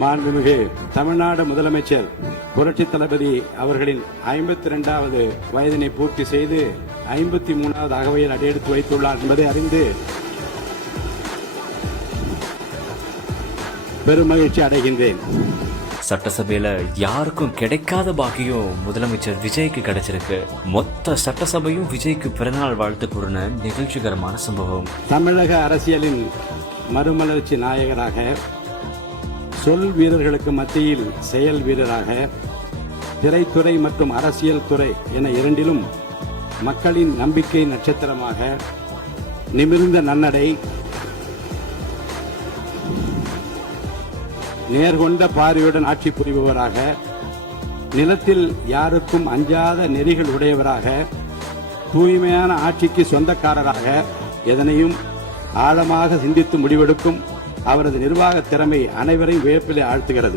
மாண்புமிகு தமிழ்நாடு முதலமைச்சர் புரட்சித் தளபதி அவர்களின் 52வது வயதினை பூர்த்தி செய்து 53வது அகவையில் அடியெடுத்து வைத்துள்ளார் என்பதை அறிந்து பெருமகிழ்ச்சி அடைகின்றேன். சட்டசபையில யாருக்கும் கிடைக்காத பாக்கியம் முதலமைச்சர் விஜய்க்கு கிடைச்சிருக்கு. மொத்த சட்டசபையும் விஜய்க்கு பிறந்தநாள் வாழ்த்து கூறின நிகழ்ச்சிகரமான சம்பவம். தமிழக அரசியலின் மறுமலர்ச்சி நாயகராக, சொல் வீரர்களுக்கு மத்தியில் செயல் வீரராக, திரைத்துறை மற்றும் அரசியல் துறை என இரண்டிலும் மக்களின் நம்பிக்கை நட்சத்திரமாக, நிமிர்ந்த நன்னடை, நேர்கொண்ட பார்வையுடன் ஆட்சி புரிபவராக, நிலத்தில் யாருக்கும் அஞ்சாத நெறிகள் உடையவராக, தூய்மையான ஆட்சிக்கு சொந்தக்காரராக, எதனையும் ஆழமாக சிந்தித்து முடிவெடுக்கும் அவரது நிர்வாக திறமை அனைவரையும் வியப்பிலே ஆழ்த்துகிறது.